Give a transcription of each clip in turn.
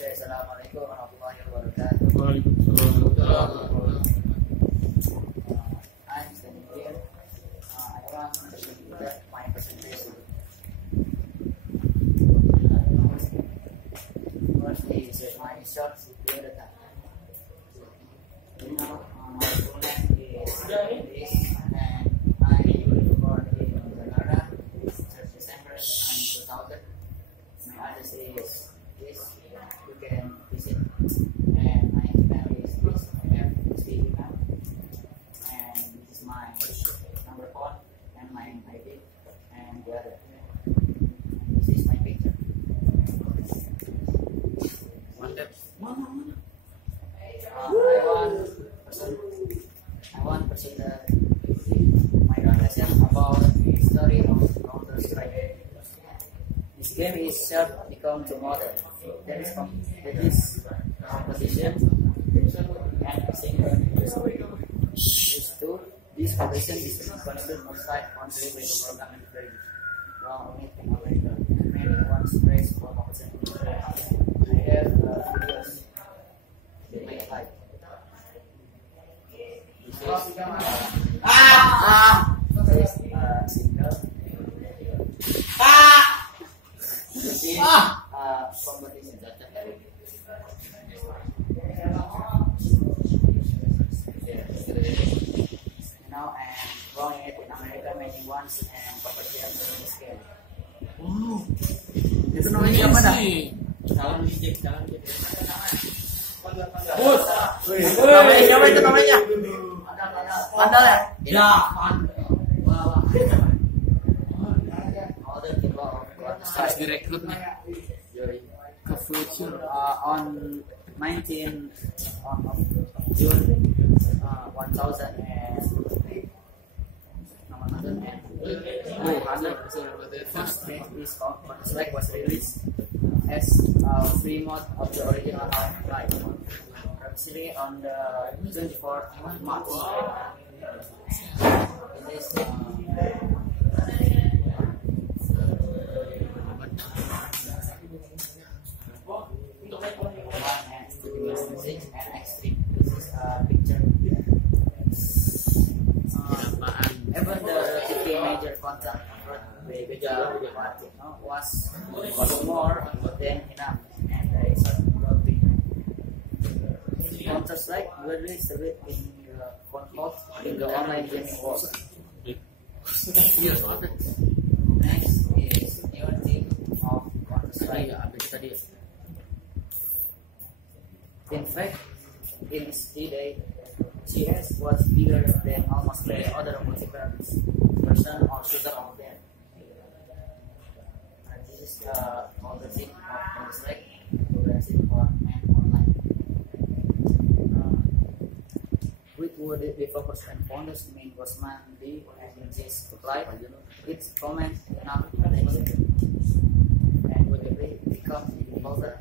Okay, Assalamualaikum warahmatullahi wabarakatuh. Waalaikumsalam. I'm standing here. I want to show you that my presentation. First is my short data. Now, my full name is this, and I born in Canada, 3rd December 2000. My address is this. You can visit, and my email is this. Masih email, and this is my number phone and my ID and the other. And this is my picture. I want to present my translation about the story of Counter-Strike. This game is short become to modern. There is competition and single. This competition is considered outside country with programming training. Wrong only in America. Many ones race for competition. I have videos. They make like. This is single. This is competition. Now I'm going it in America many ones and competition in this game. Wow. Itu namanya apa dah? Jalan dikit. Bus. Namanya siapa itu namanya? Pandal ya? Ya, All the people harus direkrut nih ke future. on 19 of June 1000 and first this Counter-Strike was released as a free mode of the original Half-Life, actually on the 24th of March. In this music and extreme. This is a picture. Even the relatively major contract for Viga Varizan was more than enough, and the result will be Counter-Strike gradually started in the control in the online gaming world. Next is new thing of Counter-Strike. In fact, in its heyday, CS was bigger than almost every other multiplayer person or shooter out there. And this is the Counter-Strike of Counter-Strike, progressive for men online. With what the developers and founders main was monthly and insist supply, its comment enough attention, and would become developer.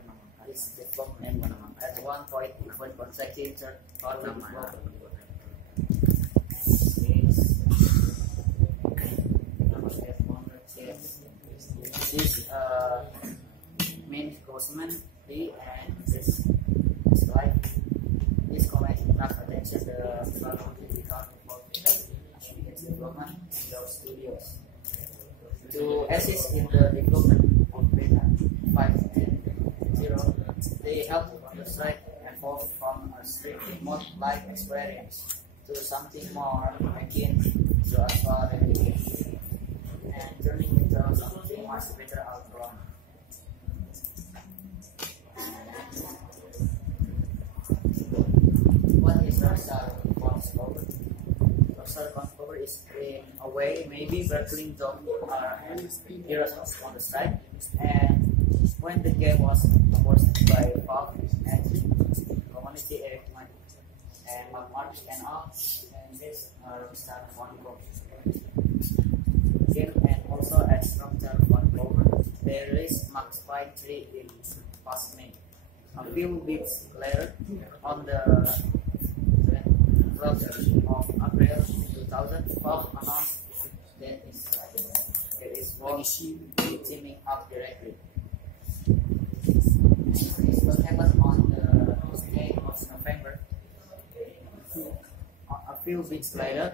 This development at one point even consecutive third this main Cosman B and this slide. This comment enough attention the become its development in those studios. To assist in the development of beta 5 and 0, they help Counter-Strike evolve from a strict mode-like experience to something more akin to a story game, and turning into something much better outcome. What is Dorsal Controller? Dorsal Controller is in a way maybe Berkeley Dog are heroes of Counter-Strike, and when the game was enforced by Valve and community and March and all, and this Rockstar One Group game, and also as Rockstar One Group, they released Max Fight 3 in past May. A few weeks later, on the 12th of April 2000, Valve announced that it is teaming up directly. What happened few weeks later,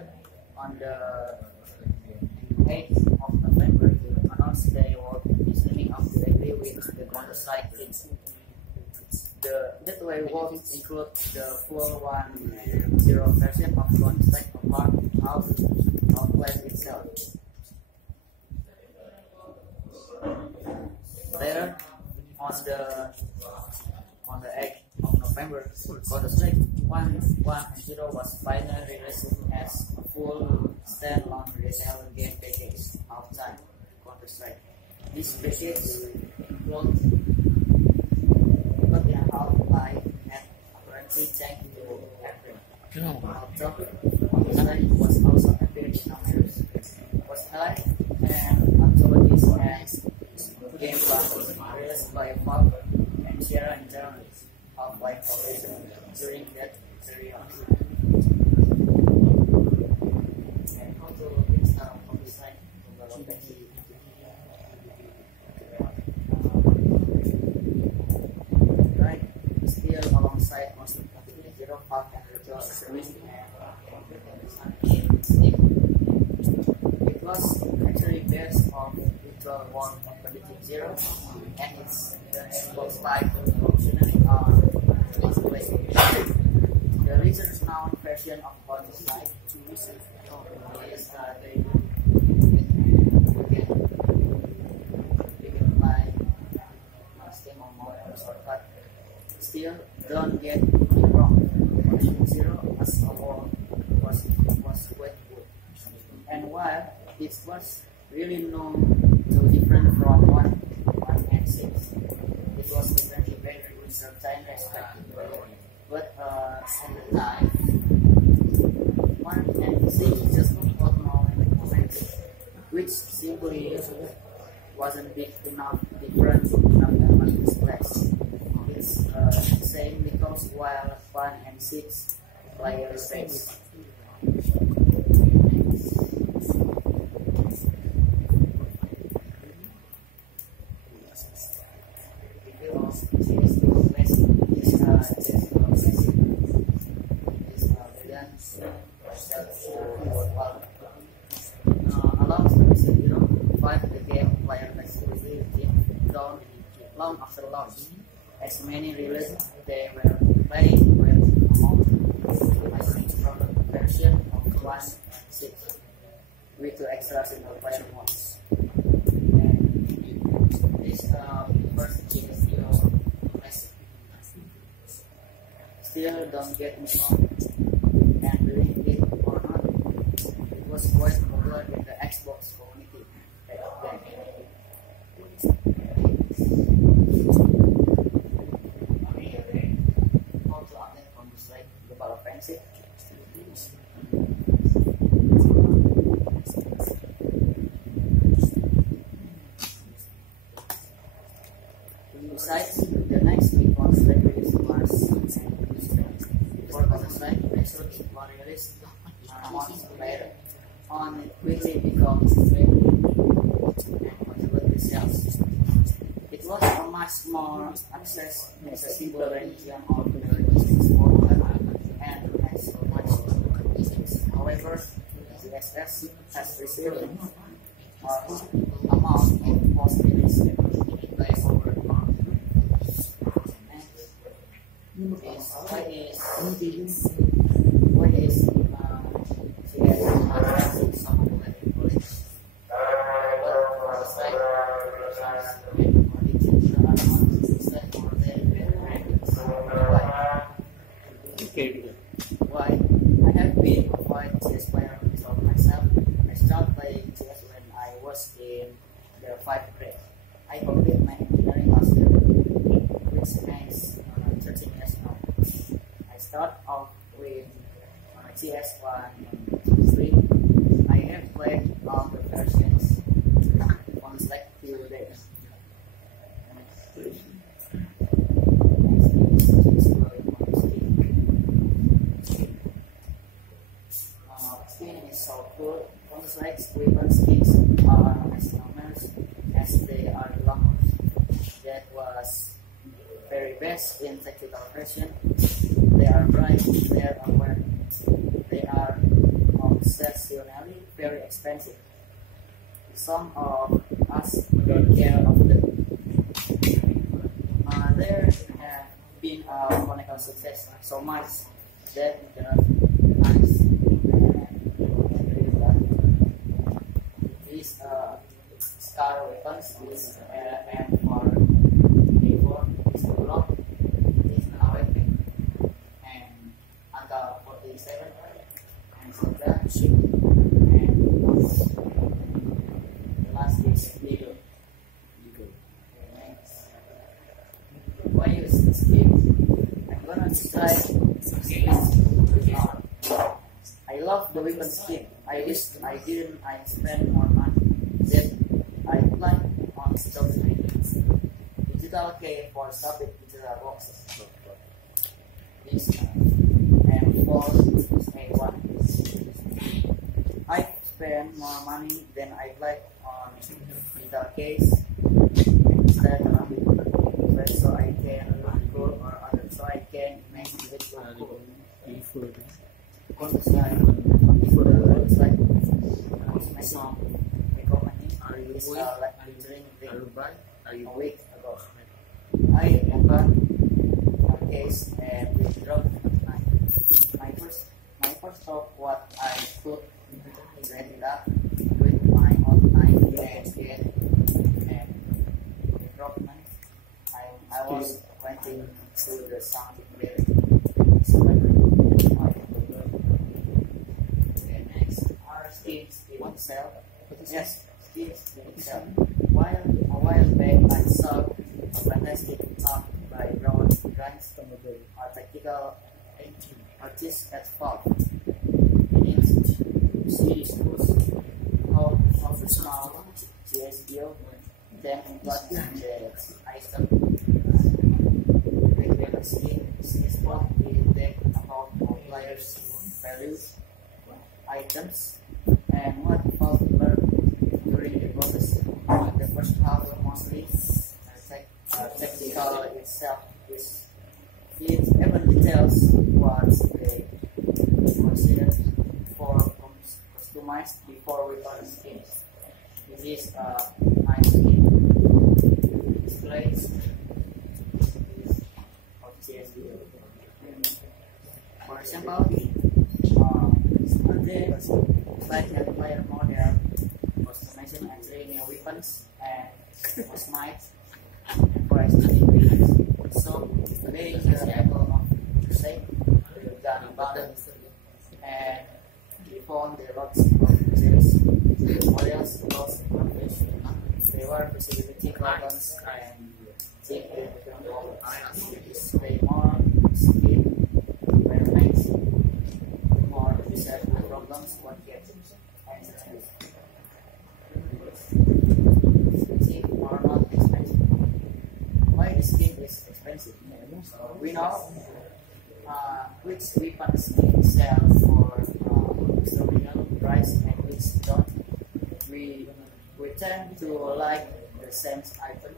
on the 8th of November, announced they were teaming up to agree with the Counter-Strike team. That way works include the full 1.0 version of Counter-Strike apart how to play itself. Later, on the 8th of November, Counter-Strike 1.0 was finally released as a full standalone retail game package outside Counter-Strike. This package includes cut in half life and apparently changed to April. Counter-Strike was also appeared in numerous post-highlight and anthologies and game classes released by Valve and Sierra in Germany. Half-Life Foundation during that period. And also install Counter-Strike right, still alongside most of the Zero Park and Virtual Service and Steam. It was actually based on Virtual World Competitive Zero and its Xbox Live functioning on PlayStation. The lesser known version of Counter-Strike 2 is they play Steam or more shortcut. Still, don't get me wrong. Counter-Strike Zero as a whole was quite good. And while it was really known to different from 1 and 6, it was definitely very good certain respectively. But at the time, 1 and 6 just got more momentum, which simply wasn't big enough difference enough among this class. It's same because while 1 and 6 player base. Long after launch, as many releases they were playing with among from the version of 1 and 6 with 2 extra single player modes. And this first thing is still don't get me wrong, and believe it or not, it was quite popular in the Xbox community back then. Offensive. Besides, the next week was released for Counter-Strike episodes were released months later. On it quickly becomes and contributed sales. It was a much more accessible version of the logistics format and has so much logistics. However, the XS has received amount of post-release play over why is some politics? Why? I have been a quite CS player myself. I started playing CS when I was in the 5th grade. I completed my engineering last year, which makes 13 years now. I start off with CS 1 and 3. I have played all the versions on like few days. Skin is so cool. Counter-Strike weapon skins are as numerous as they are long. That was very best in tactical version. They are bright, they are aware. they are obsessionally very expensive. Some of us don't care of them. There have been a phonical success so much that nice these scar weapons is and for before is block is now weapon and under 47 and so that ship and the last is legal. Why use skip? I'm gonna try skip. I love the weapon skip. I wish I didn't. I spend more money that I plan on stock items. Digital key for stopping digital boxes. This and for A1. I spend more money than I like on digital case instead of so I can cool or other so I can make it cool. A week ago. I bought a case and we dropped my first thought what I could set it up with my own idea and dropped mine. I was waiting to the sound clear. So next are skins in cell. Yes, skins in cell. A while back I saw a fantastic talk by Brown Grimes, a tactical artist at fault. In it, she shows how the small CSGO then got the item. The skin is what is deck about players' values, items, and what about learn during the process. The first half mostly technical itself is it even details what they consider for customized before we turn skins. This is my skin displays of CSGO. For example, like a player model, customization and training weapons and customized and for extending weapons. So today is the example of say the gun balance and we found the lots of series models lost information. They were visibility problems and take display more speed environments more visual problems what get expensive or not expensive. Why the skin is expensive? We know which weapon skin sell for historical price and which don't. We tend to like the same item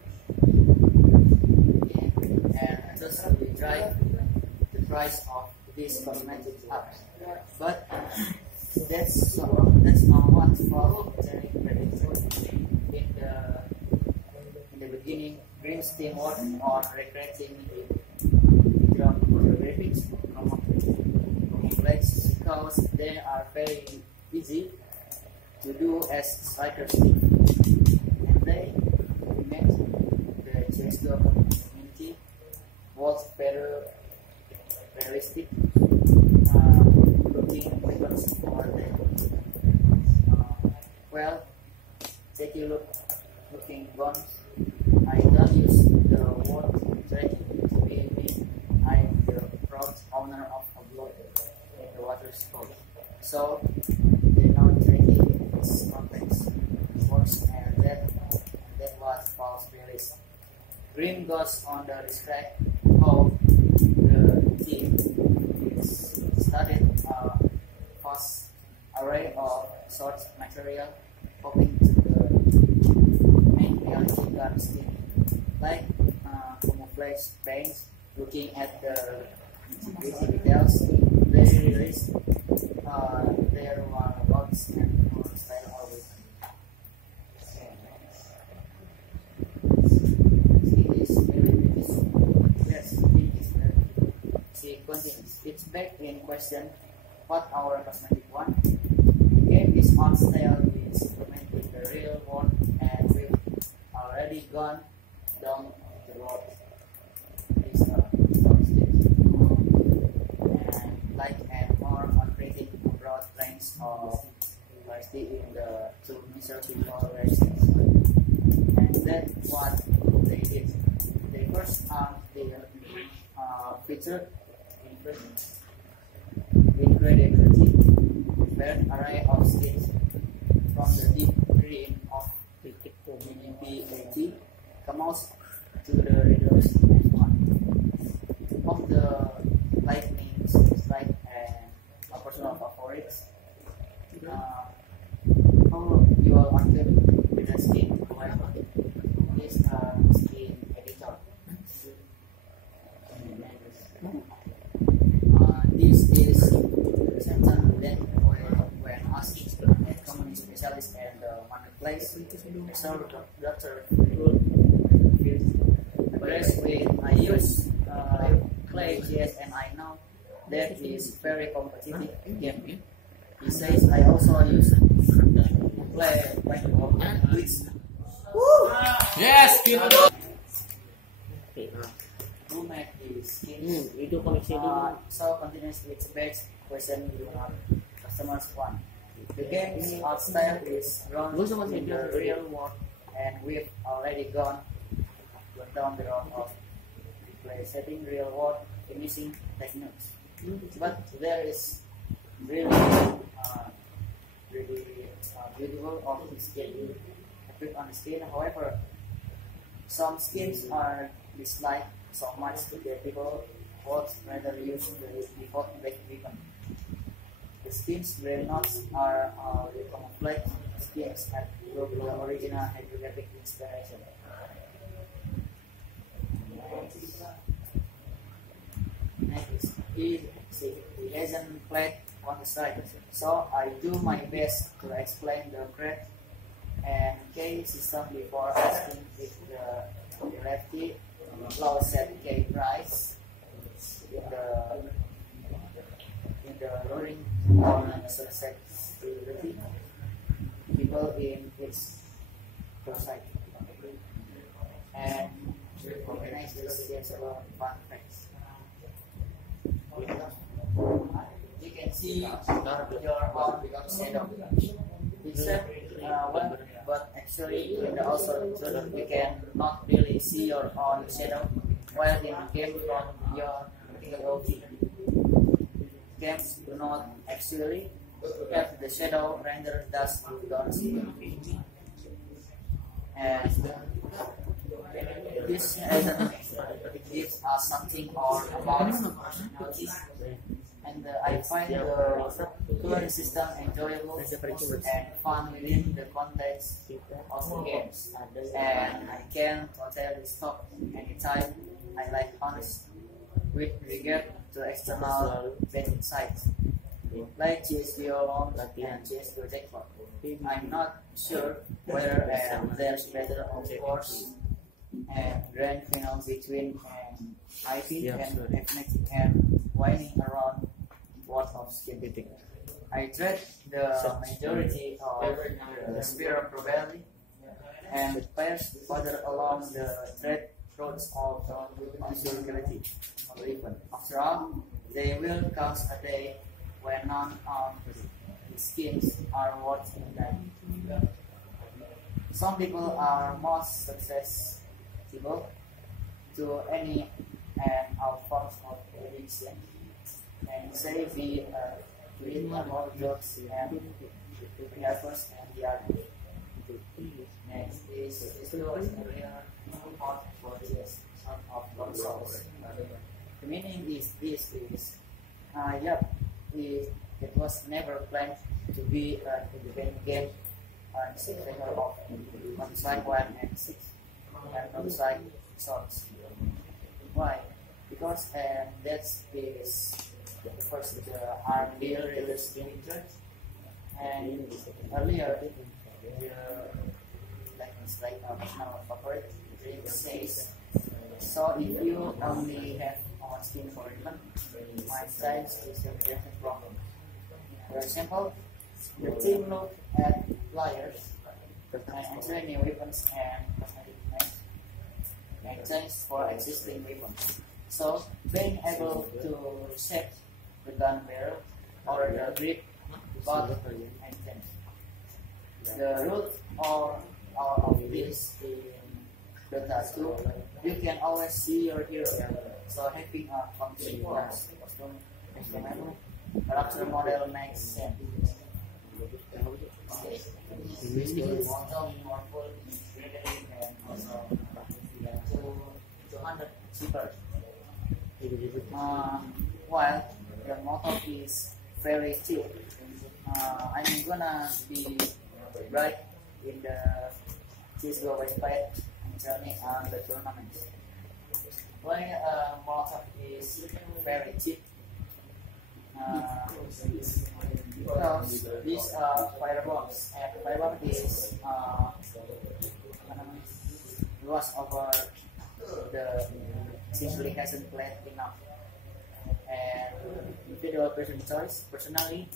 and thus we drive the price of these cosmetic up. But that's not what for selling predictor. In the beginning, Green's team worked on recreating the graphics complex because they are very easy to do as strikers do. And they make the CSGO community was very realistic looking weapons for them. Well, take a looking guns. I don't use the word tracking to be me. I'm the proud owner of a blog in the water sport. So the non-tracking is complex works and that was false release. Green goes on the describe how the team is studied a vast array of source material hoping to the main reality gun skin like camouflage paints looking at the details they release there were lots and more style always. It is very beautiful. Yes, it is very beautiful. She continues. It's back in question what our cosmetic want. Again, this art style is implemented the real world and we've already gone down the road. This and like and more on creating a broad range of diversity in the two major people races. And that's what they did. They first featured incredibility, varied array of skins from the deep green of BBAT comes to the readers and one. Of the lightning skins like a personal favorite. How you will argue with the skin, however, is a skin editor. This is sentence then when asking a common specialist and the marketplace, so Dr. Whereas when I use Clay JS and I know that is very competitive game. He says I also use Clay which Yes, people. who make the skins. So continues with best question you have customers want. The game's art style is grown in the real world and we've already gone down the road of play setting real world finishing techniques. But there is really beautiful of the skin. Epic on the skin, however, some skins are disliked so much that people would rather use the default black weapon. The skins gray knots are the camouflage skins that broke the original hydrographic inspiration. Next, he hasn't played on the side, so I do my best to explain the grade and K system before asking if the lefty law set K price in the roaring or susceptibility people in its society and organize this games about fun facts. You can see your own shadow. Except one, but actually in the also you can not really see your own shadow while in the game from your POV. Games do not actually have the shadow render thus you don't see them. And this gives us something or about personality. And I find the current system enjoyable and fun within the context of the games. And I can totally stop anytime I like honest with regard to external betting sites like CSGO and CSGO Jackpot. I'm not sure whether there's better of course and grand final between IP and Ethnic and whining around what of skin dating. I tried the majority of the sphere of probability and pairs further along the thread roads of uncertainty or even. After all, they will comes a day when none of the skins are worth in them. Some people are most susceptible to any and all forms of addiction and say we read about drugs and behaviors and the other. Next is a real part for this sort of consoles. The meaning is this is it was never planned to be an independent game on 6 level of on side 1 and 6 and on side sorts. Why? Because that is First, the art deal released in church, and earlier, the like a personal favorite dream says. So if you only have one skin for ribbon, my size is a different problem. For example, the team look at players and try new weapons and cosmetic and change for existing weapons. So being able to set the gun barrel or the grip, butt, and change. The root of this in Dota 2, you can always see your hero. So having a function costume character model makes sense. This is also more full and also 200 cheaper. While the motor is very cheap, I'm gonna be right in the siswa website and journey on the tournament. Why motor is very cheap? Because this firebox and firebox is lost over the simplification plate enough. And individual person choice, personally,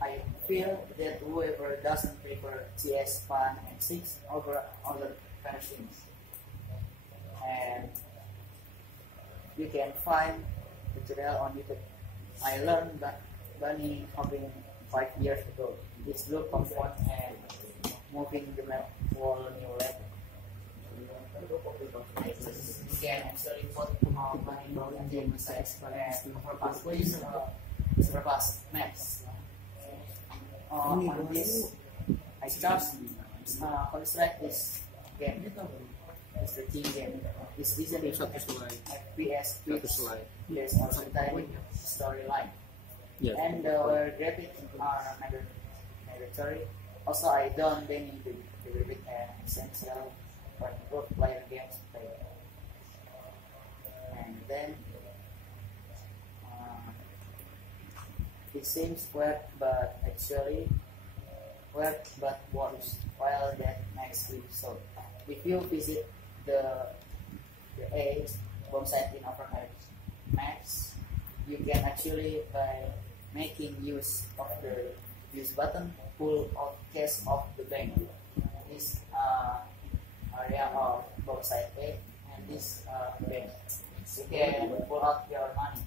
I feel that whoever doesn't prefer CS 5 and 6 over other versions. And you can find tutorial on YouTube. I learned that bunny hopping 5 years ago. It's look comfort and moving the map for new level. You can actually put bunny moving the size and surpass maps. On this, I start construct this game. It's the team game. It's easily FPS which there's also tiny storyline. Yeah. And the graphics are mandatory. Also, I don't need the graphic and essential for both player games play. And then it seems weird, but actually weird but works. While that makes it so. If you visit the A bomb site in overhead maps, you can actually by making use of the use button pull out cash of the bank. This area of bomb site A and this bank. You can pull out your money.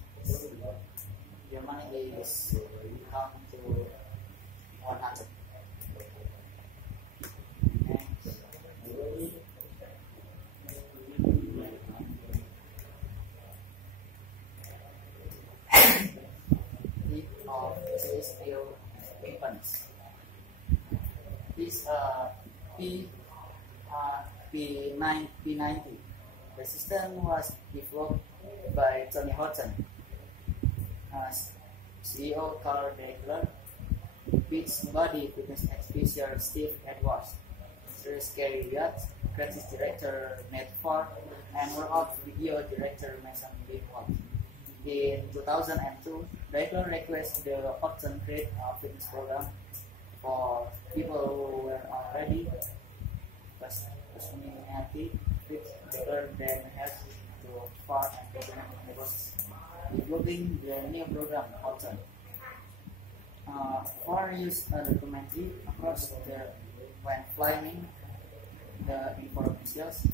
Your money is come to 100. Celestial weapons. This P90. The system was developed by Tony Horton, CEO Color Director, Beats Body Fitness Exhibitor Steve Edwards, Series Gary Yacht, Creative Director Matt Ford, and Workout Video Director Mason Bigwald. In 2002, Director requested the Horton create a fitness program for people who were already personality fit better than has to far and better levels, including the new program Horton. For use a documentary across the when flying the informations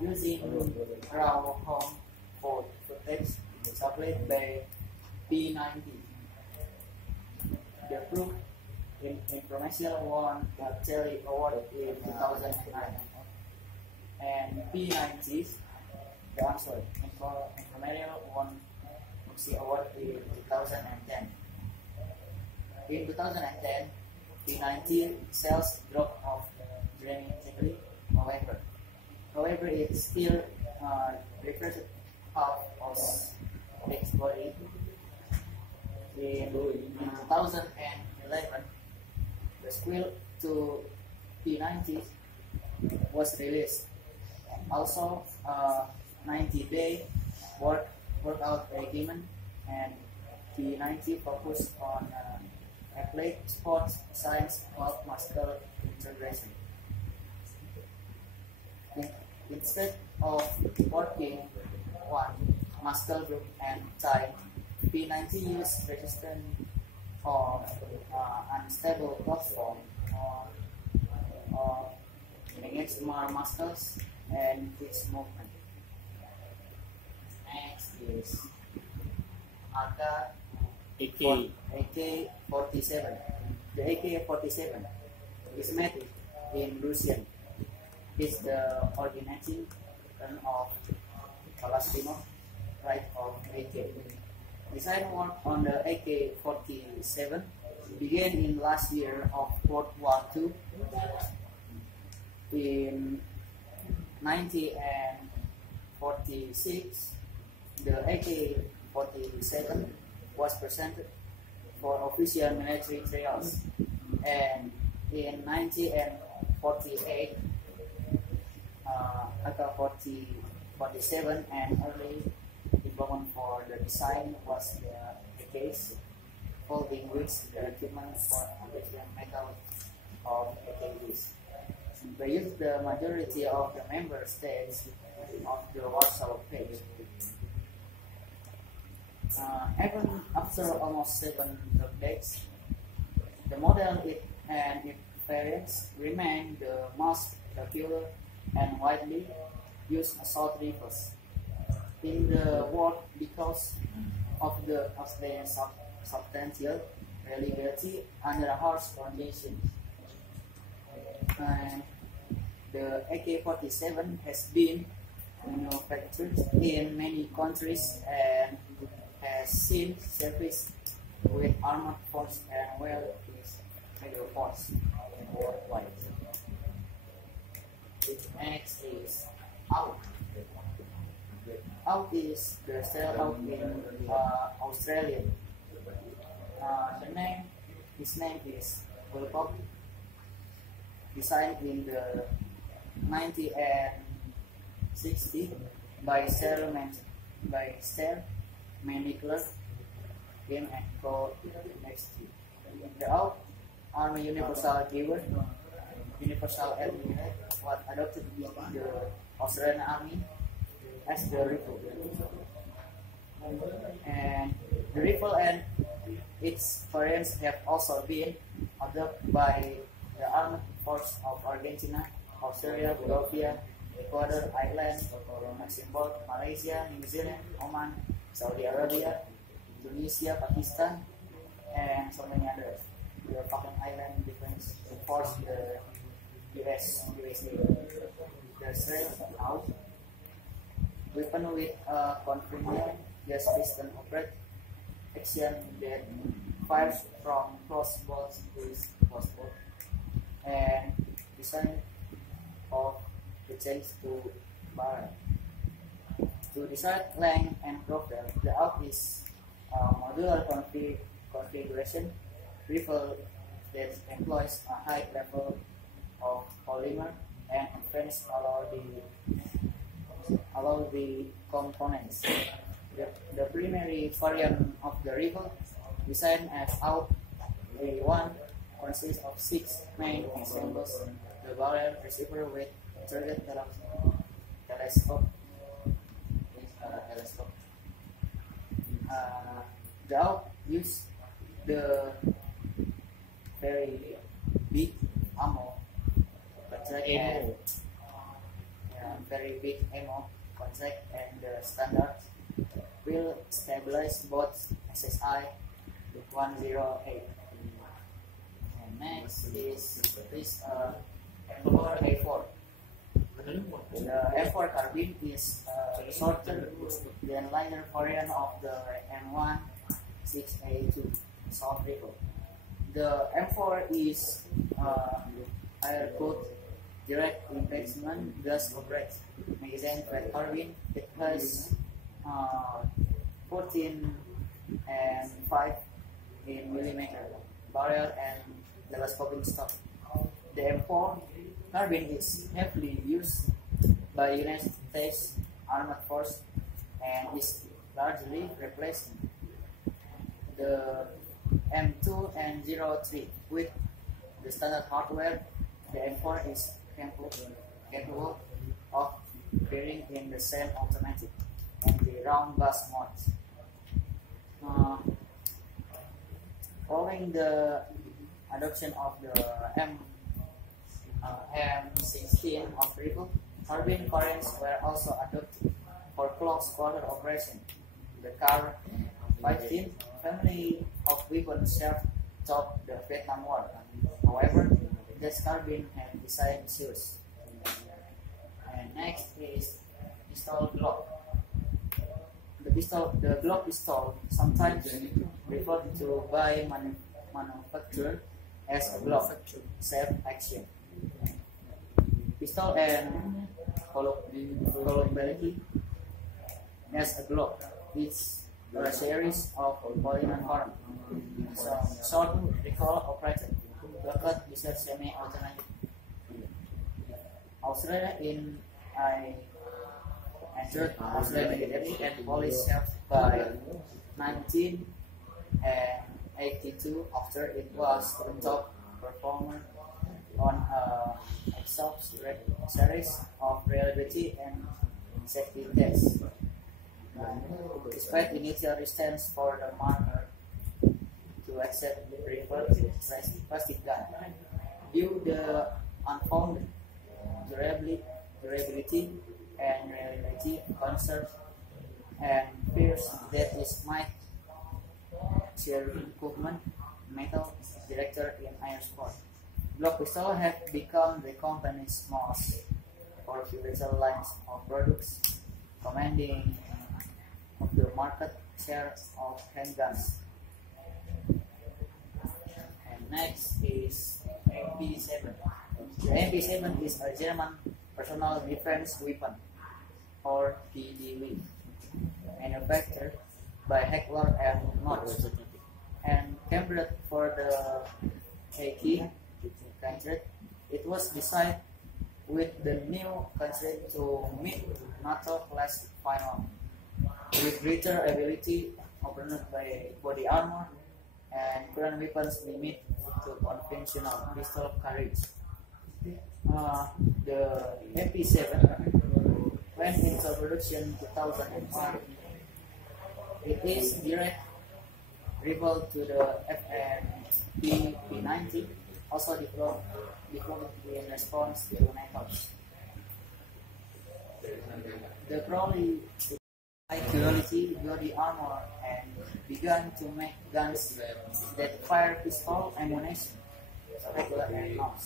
using raw home for footage supplied by P90. The proof information won a Telly Award in 2009 and P90 the answer information won Masih Award in 2010. In 2010, P90 sales dropped off dramatically. However, it still refers half of its body. In 2011, the sequel to P90 was released. Also, 90-day workout regimen and P90 focused on athlete sports science of muscle integration. Instead of working one muscle group and time, P90 use resistant or unstable platform or engage more muscles and its movement. Next is AK-47. The AK-47 is made in Russian. It's the originating term of Palestino, right of AK. Design work on the AK-47 began in last year of World War II. In 1946, the AK-47 was presented for official military trials, and in 1948, AK-47 and early development for the design was the case, folding which the equipment for different metal of AKs. They used the majority of the member states of the Warsaw Pact. Even after almost 7 decades, the model and its variants remain the most popular and widely used assault rifles in the world because of the substantial reliability under harsh conditions. And the AK-47 has been manufactured in many countries and has seen service with armed force and well with federal force worldwide. Next is out. Out is the cell out in Australia. His name is Wilcox. Designed in the 1960 by Sir Manicler in and called next year. The out Army Universal Giver, Universal Air Unit was adopted in the Australian Army as the rifle. And the rifle and its variants have also been adopted by the Armed Forces of Argentina, Australia, Bolivia, Ecuador, Ireland, Luxembourg, Malaysia, New Zealand, Oman, Saudi Arabia, Tunisia, Pakistan, and so many others. The Falkland Island Defense Force, the USA. The strength out weapon with convenient gas piston operate action that fires from crossbows with crossbow and design of the change to barrel. To decide length and profile, the out is modular configuration rifle that employs a high level of polymer and advanced allow the components. The primary variant of the rifle, designed as out A1, consists of 6 main assembles: the barrel, receiver with inserted telescope. The out use the very big ammo contract and very big ammo contract, and the standard will stabilize both SSI 108. And next is this Emperor A4. The A4 carbine is shorter than lighter variant of the M16A2 assault rifle. The M4 is air-cooled direct impingement gas operated magazine flat carbine. It has 14 and 5 millimeter barrel and telescoping stock. The M4 carbine is heavily used by United States Armed Forces and is largely replaced the M2 and 03 with the standard hardware. The M4 is capable of appearing in the same automatic and the round bus modes. Following the adoption of the M16 of Ripple, turbine currents were also adopted for close quarter operation. The Car 15 family of weapons served throughout the Vietnam War. However, this carbine had design issues. And next is pistol Glock. The Glock pistol, sometimes referred to by manufacturer as a Glock self-action. Pistol and calibrability as a Glock. It's a series of polygon form. Short recoil operated. Glock is a semi-automatic. Australia in I entered Australia military and police served by 1982 after it was the top performer on a exhaust series of reliability and safety tests. Despite initial resistance for the marker to accept the preferred plastic gun, due the unfounded durability and reliability concerns and fears that it might share equipment metal director in airsport. Glock pistols have become the company's most profitable lines of products, commanding of the market share of handguns. And next is MP7. The MP7 is a German personal defense weapon, or PDV, manufactured by Heckler and Koch, and cambered for the AK country. It was designed with the new country to meet NATO class final, with greater ability operated by body armor and current weapons limit to conventional pistol carriage. The MP7 went into production 2001. It is direct rival to the P90, also developed in response to NATO. The Crowley high quality body armor and began to make guns that fire pistol ammunition, regular and not.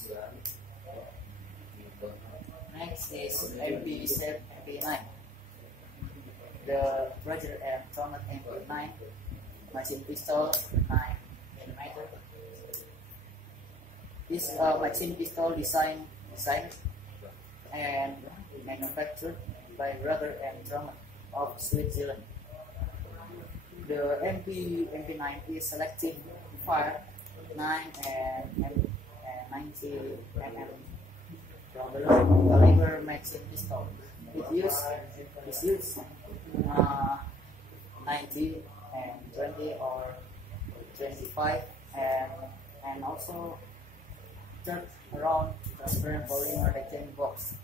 Next is MP9. The Roger and Thomas MP9 machine pistol 9mm. This machine pistol designed and manufactured by Brother and Thomas of Switzerland. The MP9 is selective fire 9 and 90 mm caliber machine pistol. It uses 90 and 20 or 25 and also third around transparent polymer rectangle box.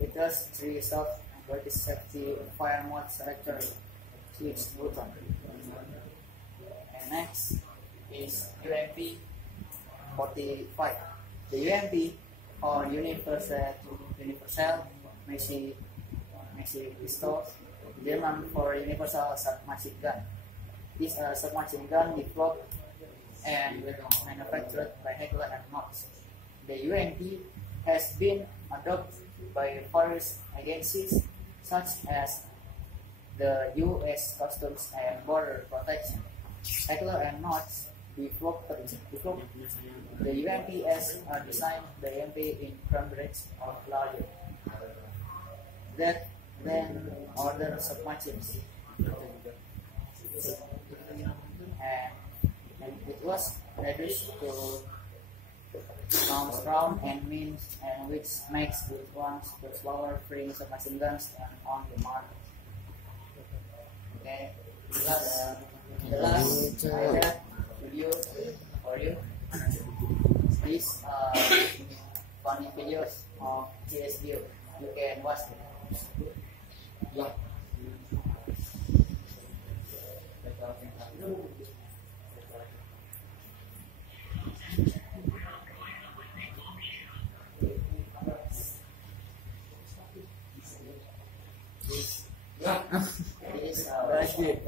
It has 3 soft and vertical safety fire mode selector switch button. And next is UMP 45. The UMP or Universal Masih pistol, German for Universal Submachine Gun. This is a submachine gun developed and manufactured by Heckler and Koch. The UMP has been adopted by various agencies such as the U.S. Customs and Border Protection. Heckler and Koch developed the UMP as designed the UMP in Cambridge or larger that then order submachines, and it was reduced to round and means, and which makes it one of the slower free submachine guns on the market. Okay, the the last video for you. These funny videos of CSU. You can watch them. Yeah. These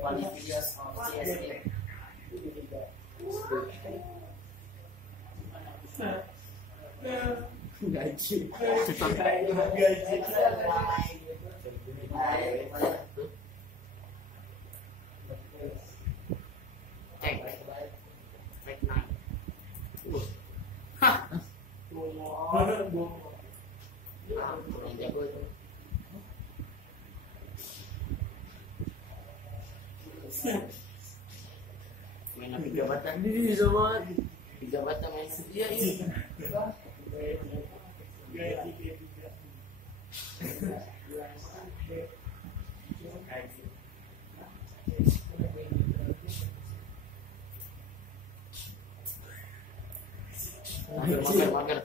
funny videos of CSU. Gaji. Take 9. Yang jago itu. Main api jabatan Ini sama. di jabatan main. Iya iya. Mager.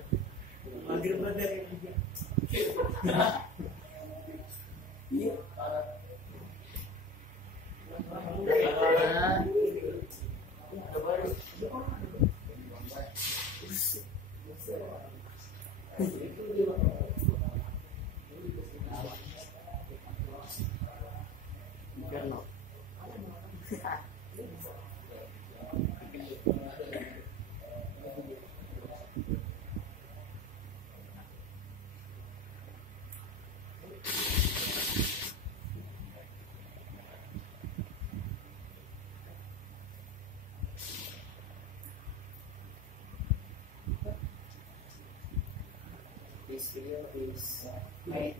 This video is made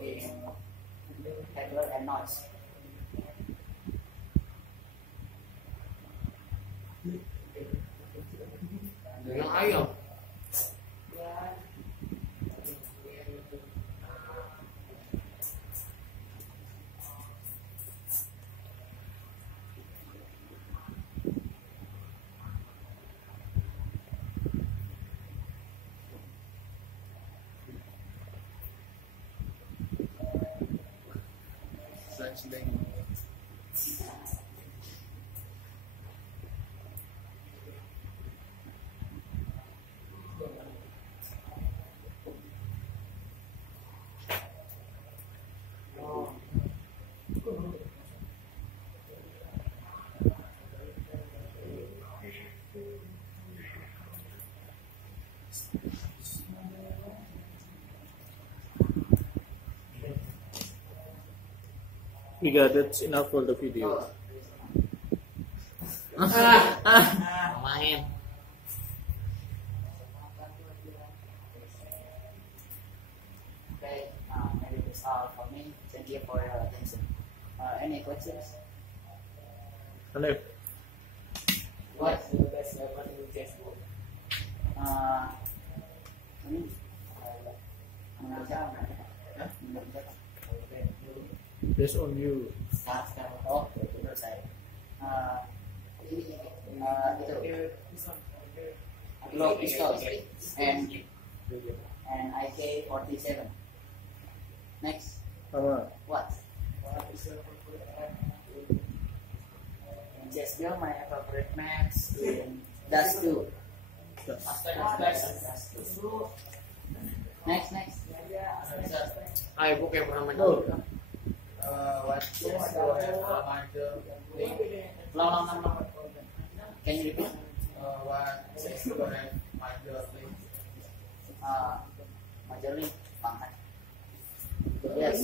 in headword and noise. Dengan ayam. Such language. Viga, that's enough for the video. Main. Okay, maybe that's all for me. Thank you for your attention. Any questions? Hanif, What's the best weapon in Facebook? based on you. Oh, betul saya. Itu Glock pistol and AK-47. Next, Sama. what? Just go my favorite maps in Dust 2. Next. Ayo bukan pernah main. Oh. Long. Can you repeat? Majorly pangkat. Yes.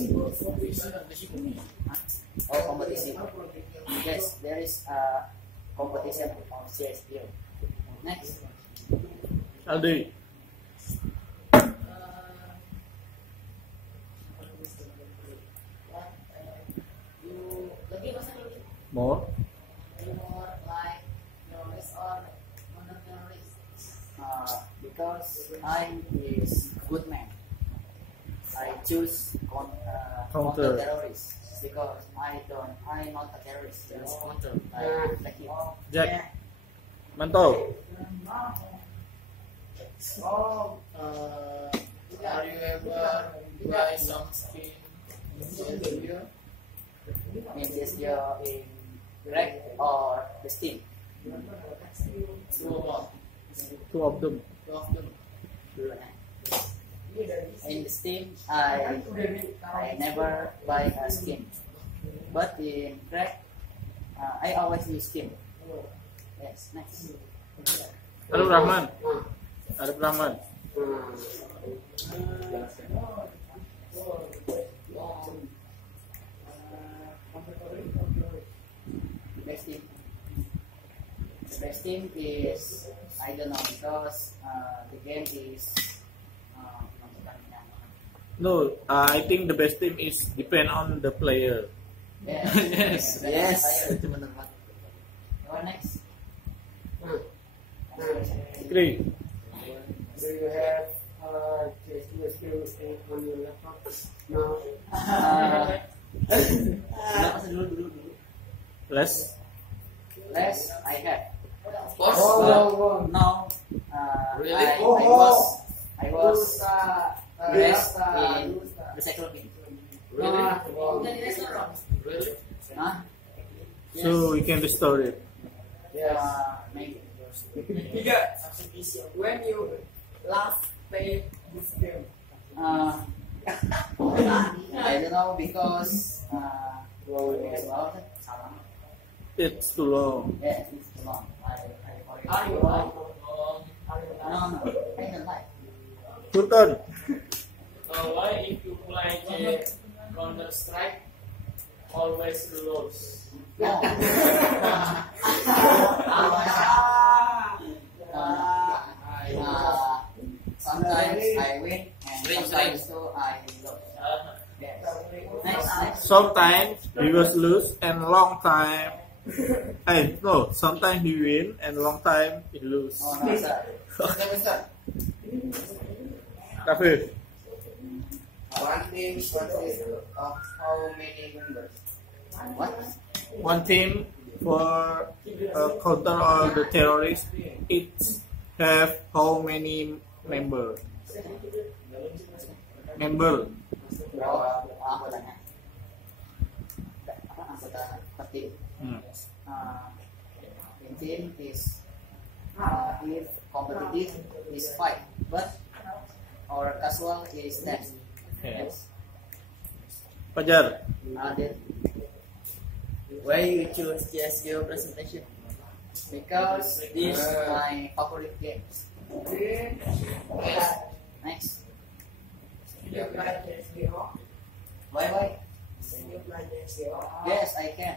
Oh, competition. Yes, there is a competition on CSPO. Next. Aldi. More. Because I is good man, I choose counter Counter. terrorists. because I'm not a terrorist. Mantap. Like you. Jack. Mantap. Are you ever buy something in video? In this year in Greg or the Steam. Two of Two of them. them. In the Steam, I never buy a skin, but in Greg, I always use Steam. Yes, nice. Arif Rahman. Arif Rahman. Best team. The best team is I don't know because the game is No, I think the best team is depend on the player. yes. Yes. Itu benar. What next? Agree. Do you have skills on your laptop? No. Dulu. Less. Less I have. Of course. Now Really? I was best in the second game. Really? Really? Huh? So we can restore it. Maybe. When you last play this game? I don't know because salah. It's too long. Yeah, it's too long. Are you No, I don't like. Your turn. why if you play Counter Strike always lose? No. Sometimes I win and sometimes too I lose. Yes. Next. Sometimes he was lose and long time. Hey, no. Sometimes he win and long time he lose. Oh no, sir. Rafif. One team consists of how many members? What? One team for counter all the terrorists. It have how many member? Member. Anggotanya. Anggota tim. In team is if competitive is 5, but our casual is 10. Yes. Fajar. Then Why you choose CSGO presentation? because this is my favorite games. Next. Why? Yes, I can.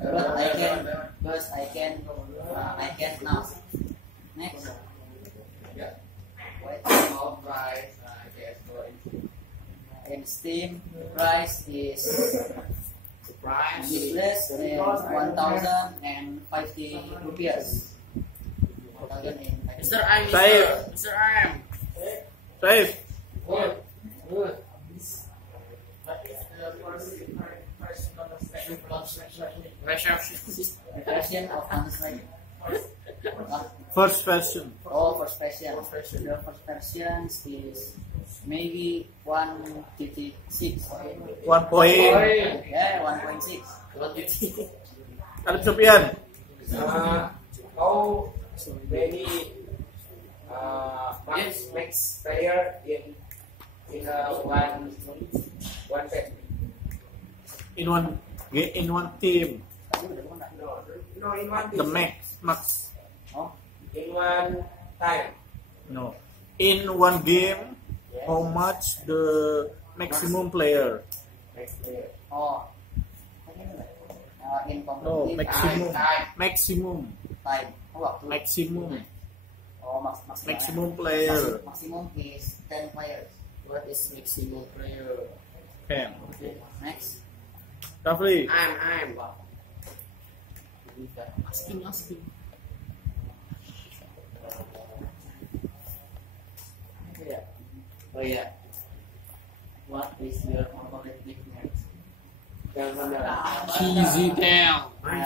But I can now. Next. Wait. In Steam, price is less than 1,050 rupiahs. 1,050. Mr. I'm Saif. Mr. I'm. Saif. Good. Version of Counter-Strike. First version. Oh, first version. The first version is maybe 1.56. 1 point. Yeah, 1.6. Arif Sofian. How many max player in one set? In one team. No, in one The max. Oh, in one time. No. In one game, how much the maximum player? Max player. oh. In No, competitive maximum. time. Oh, waktu. Maximum. Oh, maksimal. Maximum player. Maximum is 10 players. What is maximum player? Okay. Next. Rafli. I'm. Asking. Oh yeah. What is your favorite nickname? Cheesy tail. My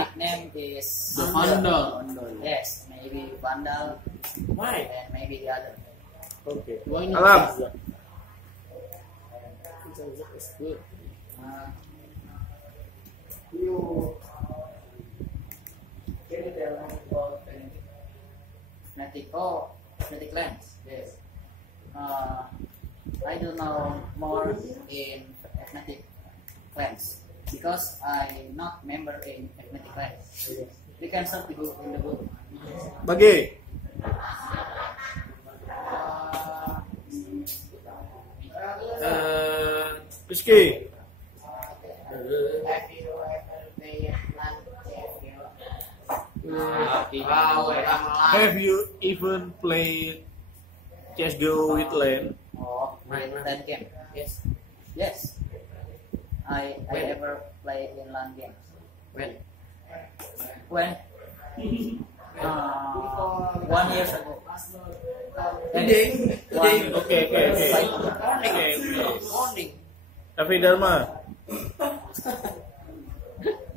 nickname is The Vandal. Yes, maybe Vandal. Why? And maybe the other. Okay. Why not Alam. pizza? Pizza is good. You can you tell me about phonetic? Oh, phonetic lens. Yes. I don't know more in phonetic lens because I'm not member in phonetic lens. We can search the book in the book. Bagi. Rizky. Have you even played CSGO with LAN? Oh, LAN game. Yes. Yes. I ever played in LAN games. When? When? 1 year ago. Today. Okay. Morning. Tapi Dharma.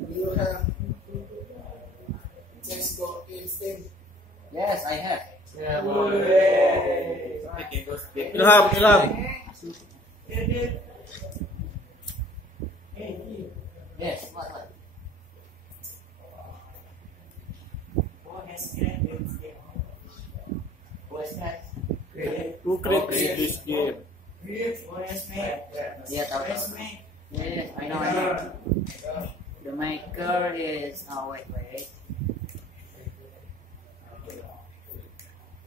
You have CSGO instinct. Yes, I have. Ilham. Yes, what? Who created this game? Yeah, tahu. Yes, I know. The maker is wait.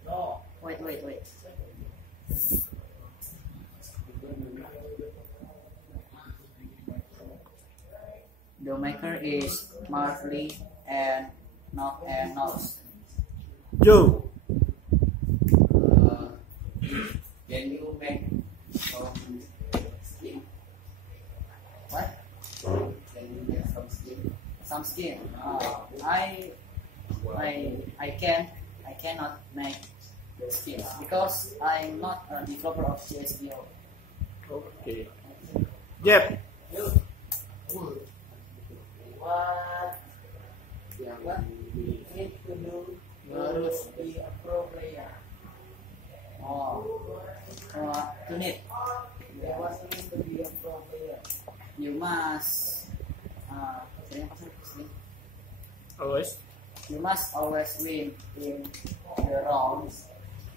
No. Wait. The maker is Marley and Nose. Joe. Can you make skin? What? Can you make some skin? Some skin. I cannot make the skins because I'm not a developer of CSGO. Okay. Jeb. What we need to do harus be a pro player. To need. What you need to be a pro player? You must Always. you must always win in the rounds.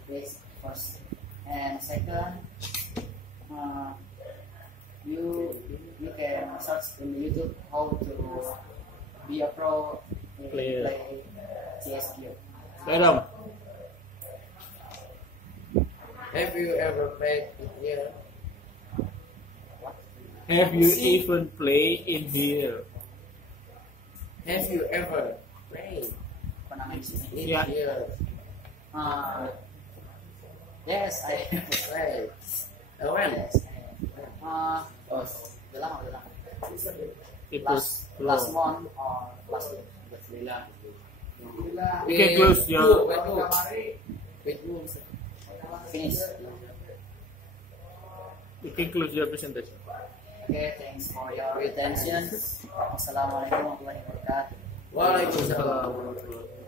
This first and second, you can search in YouTube how to be a pro in Player. play CSGO. Adam. Have you ever played it here? Have you even played in here? Have you ever played Pernah main sini? it Yeah. here? Yes, I have. Played. When? Yes, I have. Udah lama. It was Last long. month or last week. Bila. You can close your. Finish. You can close your presentation. Okay, thanks for your attention. Wassalamualaikum warahmatullahi wabarakatuh. Waalaikumsalam. Assalamualaikum.